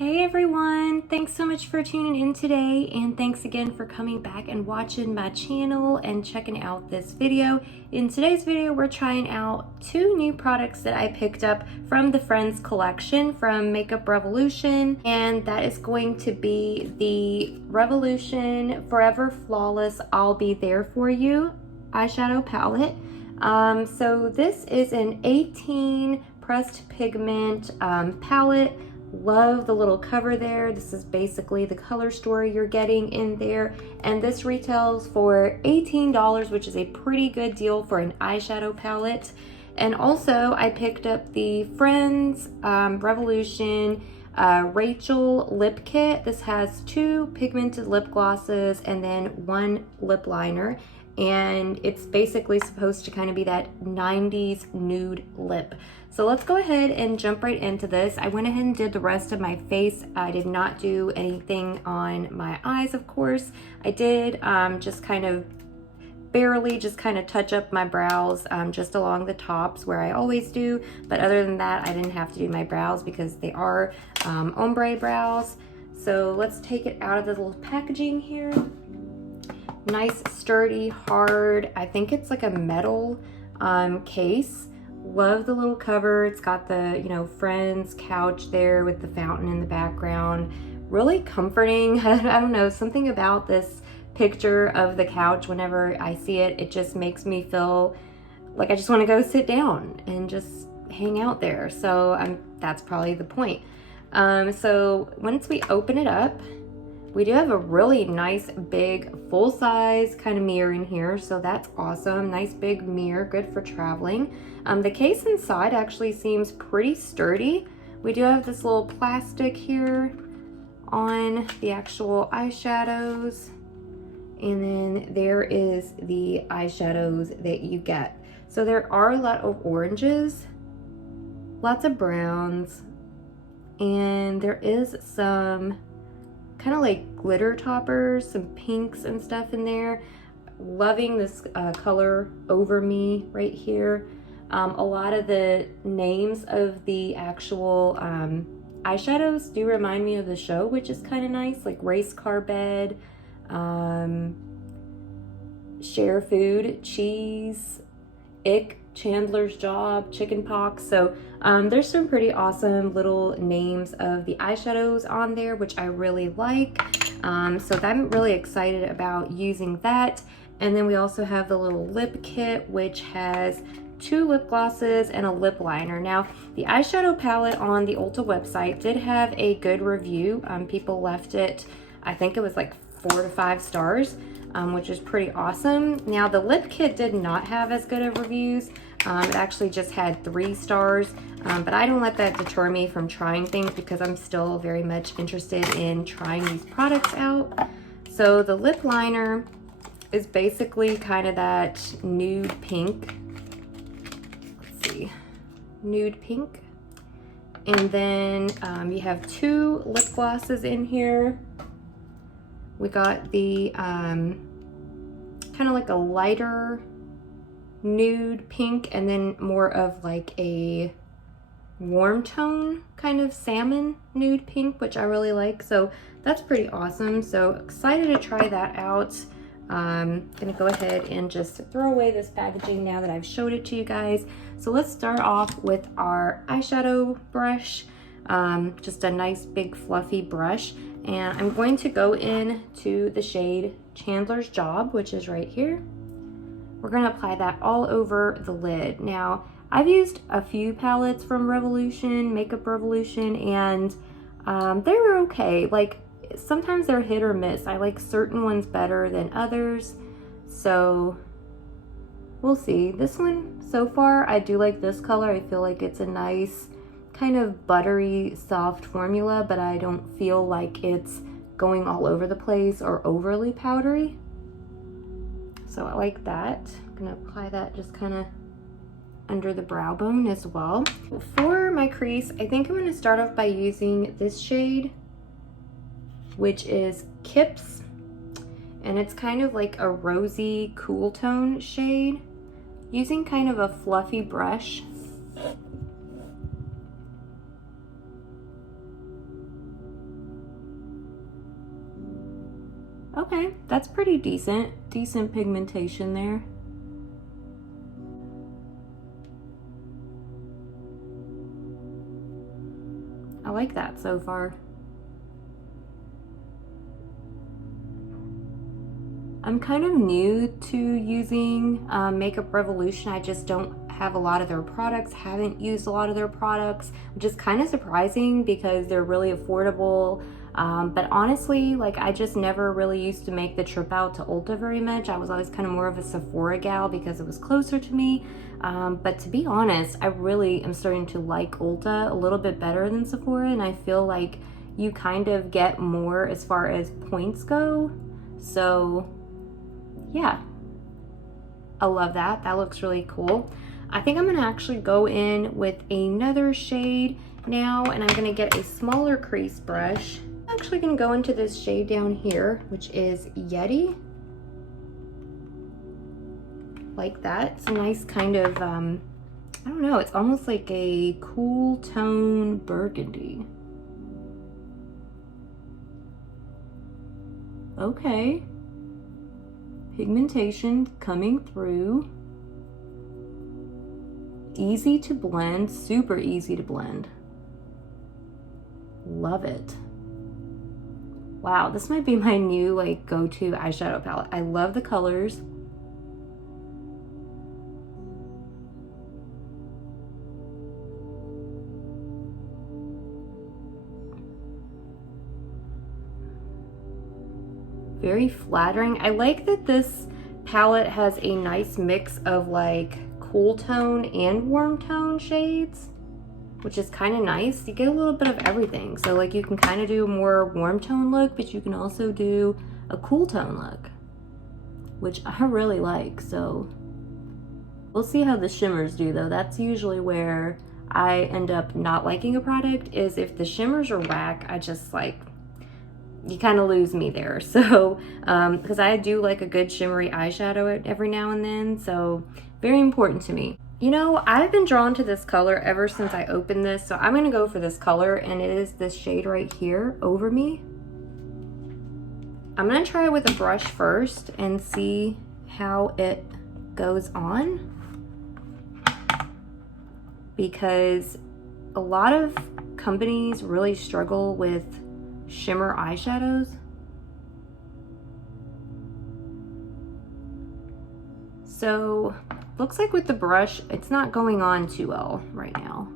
Hey everyone, thanks so much for tuning in today, and thanks again for coming back and watching my channel and checking out this video. In today's video, we're trying out two new products that I picked up from the Friends collection from Makeup Revolution, and that is going to be the Revolution Forever Flawless I'll Be There For You eyeshadow palette. So this is an 18 pressed pigment palette. Love the little cover there. This is basically the color story you're getting in there, and this retails for $18, which is a pretty good deal for an eyeshadow palette. And also I picked up the Friends Revolution Rachel lip kit. This has two pigmented lip glosses and then one lip liner, and it's basically supposed to kind of be that 90s nude lip. So let's go ahead and jump right into this. I went ahead and did the rest of my face. I did not do anything on my eyes, of course. I did just kind of barely just kind of touch up my brows just along the tops where I always do. But other than that, I didn't have to do my brows because they are ombre brows. So let's take it out of the little packaging here. Nice, sturdy, hard. I think it's like a metal case. Love the little cover. It's got the, Friends couch there with the fountain in the background. Really comforting. I don't know, something about this picture of the couch, whenever I see it, it just makes me feel like I just want to go sit down and just hang out there. So that's probably the point. So once we open it up, we do have a really nice big full-size kind of mirror in here, so that's awesome. Nice big mirror, good for traveling. The case inside actually seems pretty sturdy. We do have this little plastic here on the actual eyeshadows, and then there is the eyeshadows that you get. So there are a lot of oranges, lots of browns, and there is some kind of like glitter toppers, some pinks and stuff in there. Loving this color Over Me right here. A lot of the names of the actual eyeshadows do remind me of the show, which is kind of nice, like Race Car Bed, Share Food, Cheese, Ick, Chandler's Job, Chicken Pox. So there's some pretty awesome little names of the eyeshadows on there, which I really like. So I'm really excited about using that. And then we also have the little lip kit, which has two lip glosses and a lip liner. Now, the eyeshadow palette on the Ulta website did have a good review. People left it, I think it was like 4 to 5 stars. Which is pretty awesome. Now, the lip kit did not have as good of reviews. It actually just had 3 stars, but I don't let that deter me from trying things because I'm still very much interested in trying these products out. So the lip liner is basically kind of that nude pink. Let's see, nude pink. And then you have 2 lip glosses in here. We got the kind of like a lighter nude pink, and then more of like a warm tone kind of salmon nude pink, which I really like. So that's pretty awesome. So excited to try that out. Gonna go ahead and just throw away this packaging now that I've showed it to you guys. So let's start off with our eyeshadow brush. Just a nice big fluffy brush. And I'm going to go in to the shade Chandler's Job, which is right here. We're going to apply that all over the lid. Now, I've used a few palettes from Revolution, Makeup Revolution, and they were okay. Like, sometimes they're hit or miss. I like certain ones better than others. So, we'll see. This one, so far, I do like this color. I feel like it's a nice kind of buttery soft formula, but I don't feel like it's going all over the place or overly powdery. So I like that. I'm gonna apply that just kind of under the brow bone as well. For my crease, I think I'm gonna start off by using this shade, which is Kips, and it's kind of like a rosy cool tone shade. Using kind of a fluffy brush, Okay, that's pretty decent pigmentation there. I like that so far. I'm kind of new to using Makeup Revolution. I just don't have a lot of their products, haven't used a lot of their products, which is kind of surprising because they're really affordable. But honestly, like, I just never really used to make the trip out to Ulta very much. I was always kind of more of a Sephora gal because it was closer to me. But to be honest, I really am starting to like Ulta a little bit better than Sephora, and I feel like you kind of get more as far as points go. So yeah, I love that. That looks really cool. I think I'm gonna actually go in with another shade now, and I'm gonna get a smaller crease brush. I'm actually gonna go into this shade down here, which is Yeti. Like that. It's a nice kind of, I don't know, it's almost like a cool tone burgundy. Okay. Pigmentation coming through. Easy to blend, super easy to blend. Love it. Wow, this might be my new like go-to eyeshadow palette. I love the colors. Very flattering. I like that this palette has a nice mix of like cool tone and warm tone shades, which is kind of nice. You get a little bit of everything. So like you can kind of do a more warm tone look, but you can also do a cool tone look, which I really like. So we'll see how the shimmers do though. That's usually where I end up not liking a product, is if the shimmers are whack, I just like, you kind of lose me there. So because I do like a good shimmery eyeshadow every now and then, so very important to me. You know, I've been drawn to this color ever since I opened this, so I'm gonna go for this color, and it is this shade right here, Over Me. I'm gonna try it with a brush first and see how it goes on, because a lot of companies really struggle with shimmer eyeshadows. So looks like with the brush, it's not going on too well right now.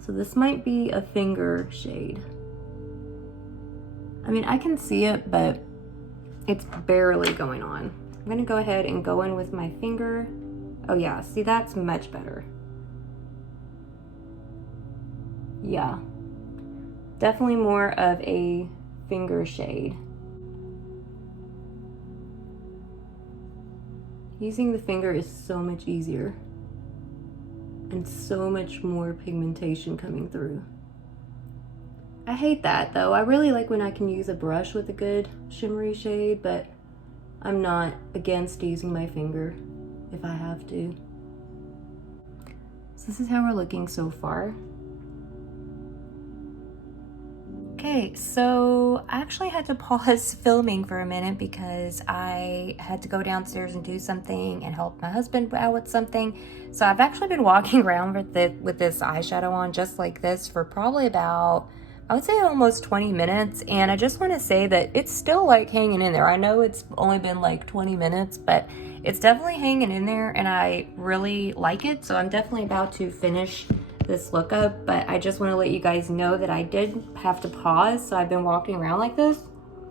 So this might be a finger shade. I mean, I can see it, but it's barely going on. I'm gonna go ahead and go in with my finger. Oh yeah, see, that's much better. Yeah. Definitely more of a finger shade. Using the finger is so much easier and so much more pigmentation coming through. I hate that though. I really like when I can use a brush with a good shimmery shade, but I'm not against using my finger if I have to. So this is how we're looking so far. Okay, so I actually had to pause filming for a minute because I had to go downstairs and do something and help my husband out with something. So I've actually been walking around with this eyeshadow on just like this for probably about, I would say almost 20 minutes. And I just want to say that it's still like hanging in there. I know it's only been like 20 minutes, but it's definitely hanging in there and I really like it. So I'm definitely about to finish this look up, but I just want to let you guys know that I did have to pause, so I've been walking around like this.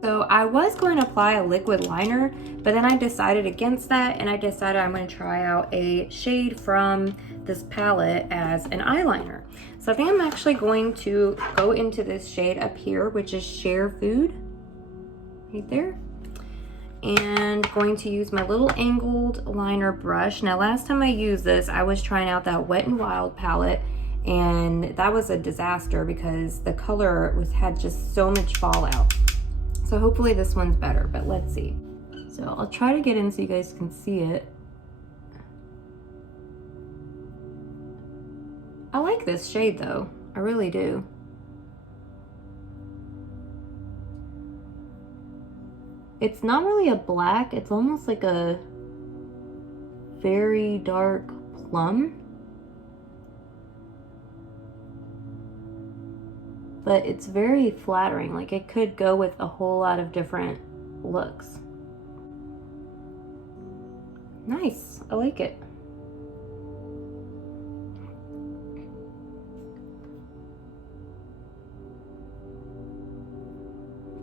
So I was going to apply a liquid liner, but then I decided against that, and I decided I'm going to try out a shade from this palette as an eyeliner. So I think I'm actually going to go into this shade up here, which is Share Food, right there. And going to use my little angled liner brush. Now last time I used this, I was trying out that Wet n Wild palette, and that was a disaster because the color had just so much fallout. So hopefully this one's better, but let's see. So I'll try to get in so you guys can see it. I like this shade though, I really do. It's not really a black, it's almost like a very dark plum. But it's very flattering, like it could go with a whole lot of different looks. Nice, I like it.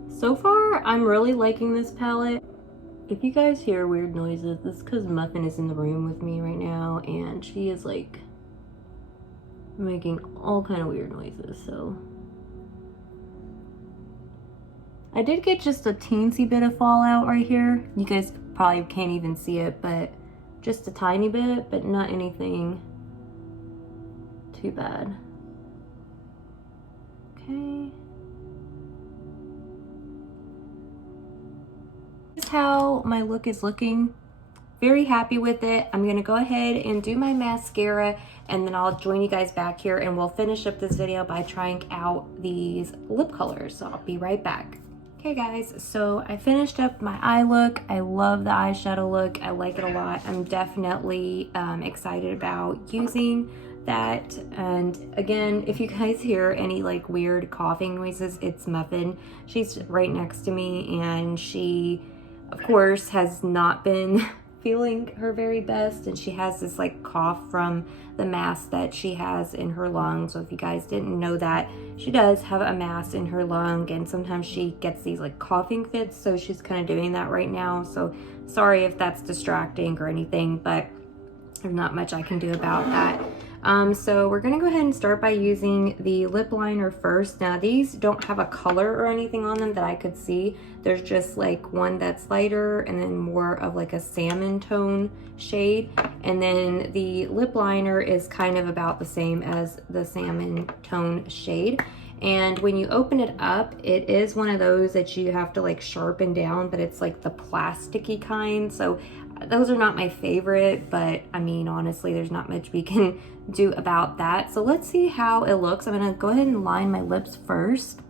So far, I'm really liking this palette. If you guys hear weird noises, this is because Muffin is in the room with me right now, and she is like making all kind of weird noises, so. I did get just a teensy bit of fallout right here. You guys probably can't even see it, but just a tiny bit, but not anything too bad. Okay. This is how my look is looking. Very happy with it. I'm gonna go ahead and do my mascara, and then I'll join you guys back here and we'll finish up this video by trying out these lip colors. So I'll be right back. Okay guys, so I finished up my eye look. I love the eyeshadow look. I like it a lot. I'm definitely excited about using that. And again, if you guys hear any like weird coughing noises, it's Muffin. She's right next to me, and she of course has not been feeling her very best, and she has this like cough from the mass that she has in her lung. So if you guys didn't know that, she does have a mass in her lung, and sometimes she gets these like coughing fits, so she's kind of doing that right now. So sorry if that's distracting or anything, but there's not much I can do about that. So we're gonna go ahead and start by using the lip liner first. Now these don't have a color or anything on them that I could see. There's just like one that's lighter and then more of like a salmon tone shade. And then the lip liner is kind of about the same as the salmon tone shade. And when you open it up, it is one of those that you have to like sharpen down, but it's like the plasticky kind. So those are not my favorite, but I mean, honestly, there's not much we can do about that. So let's see how it looks. I'm gonna go ahead and line my lips first.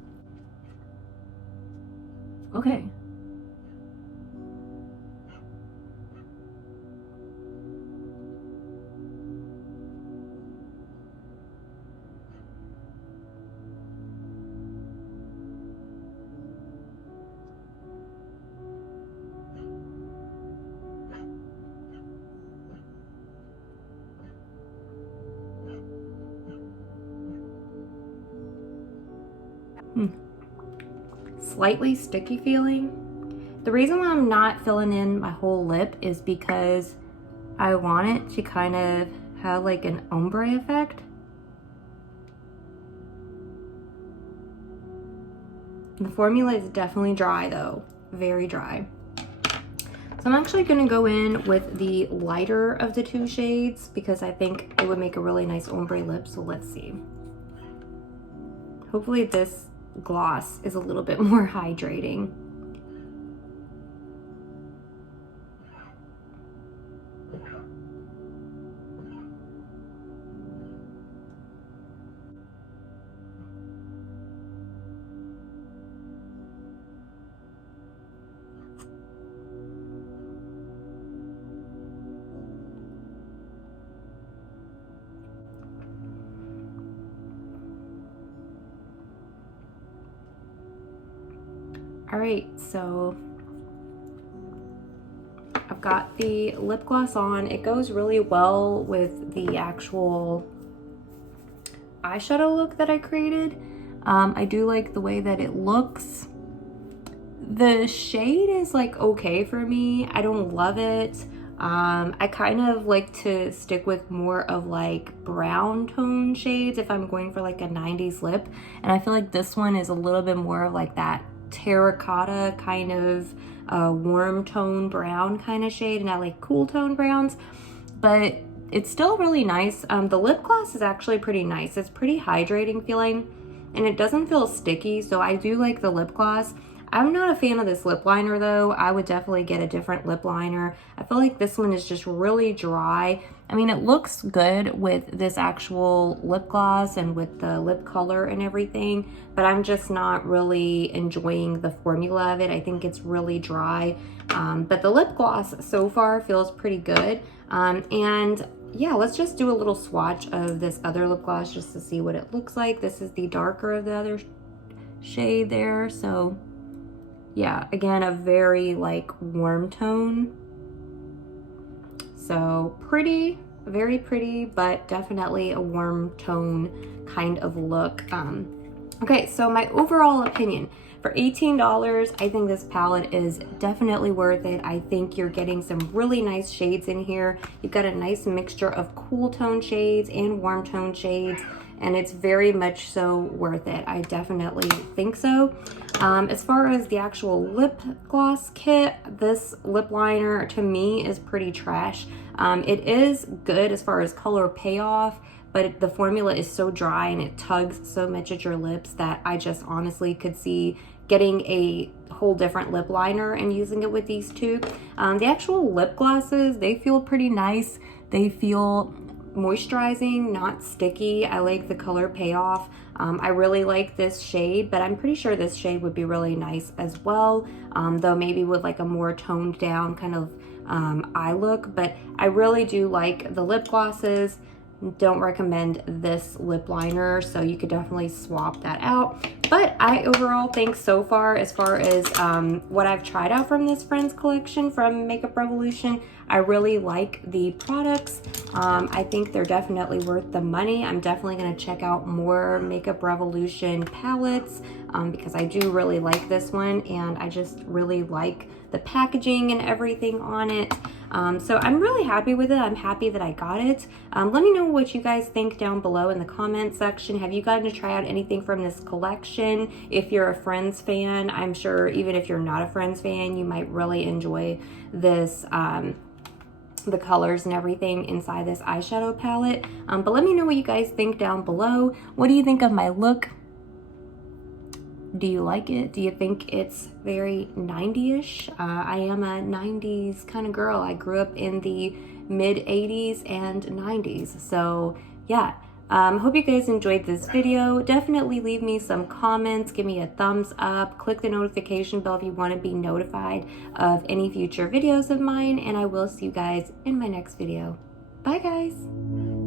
Okay. Slightly sticky feeling. The reason why I'm not filling in my whole lip is because I want it to kind of have like an ombre effect. The formula is definitely dry though, very dry. So I'm actually gonna go in with the lighter of the two shades because I think it would make a really nice ombre lip, so let's see. Hopefully this gloss is a little bit more hydrating. All right, so I've got the lip gloss on. It goes really well with the actual eyeshadow look that I created. I do like the way that it looks. The shade is like okay for me. I don't love it. I kind of like to stick with more of like brown tone shades if I'm going for like a 90s lip. And I feel like this one is a little bit more of like that terracotta kind of warm tone brown kind of shade, and I like cool tone browns, but it's still really nice. The lip gloss is actually pretty nice. It's pretty hydrating feeling, and it doesn't feel sticky, so I do like the lip gloss. I'm not a fan of this lip liner though. I would definitely get a different lip liner. I feel like this one is just really dry, I mean, it looks good with this actual lip gloss and with the lip color and everything, but I'm just not really enjoying the formula of it. I think it's really dry, but the lip gloss so far feels pretty good. And yeah, let's just do a little swatch of this other lip gloss just to see what it looks like. This is the darker of the other shade there. So yeah, again, a very like warm tone. So pretty, very pretty, but definitely a warm tone kind of look. Okay, so my overall opinion, for $18, I think this palette is definitely worth it. I think you're getting some really nice shades in here. You've got a nice mixture of cool tone shades and warm tone shades, and it's very much so worth it. I definitely think so. As far as the actual lip gloss kit, this lip liner to me is pretty trash. It is good as far as color payoff, but the formula is so dry and it tugs so much at your lips that I just honestly could see getting a whole different lip liner and using it with these two. The actual lip glosses, they feel pretty nice. They feel moisturizing, not sticky. I like the color payoff. I really like this shade, but I'm pretty sure this shade would be really nice as well, though maybe with like a more toned down kind of eye look. But I really do like the lip glosses. Don't recommend this lip liner, so you could definitely swap that out. But I overall think so far, as what I've tried out from this Friends collection from Makeup Revolution, I really like the products. I think they're definitely worth the money. I'm definitely going to check out more Makeup Revolution palettes because I do really like this one, and I just really like the packaging and everything on it. So I'm really happy with it. I'm happy that I got it. Let me know what you guys think down below in the comment section. Have you gotten to try out anything from this collection? If you're a Friends fan, I'm sure even if you're not a Friends fan, you might really enjoy this, the colors and everything inside this eyeshadow palette. But let me know what you guys think down below. What do you think of my look? Do you like it? Do you think it's very 90-ish? I am a 90s kind of girl. I grew up in the mid 80s and 90s. So yeah, hope you guys enjoyed this video. Definitely leave me some comments. Give me a thumbs up. Click the notification bell if you want to be notified of any future videos of mine. And I will see you guys in my next video. Bye guys.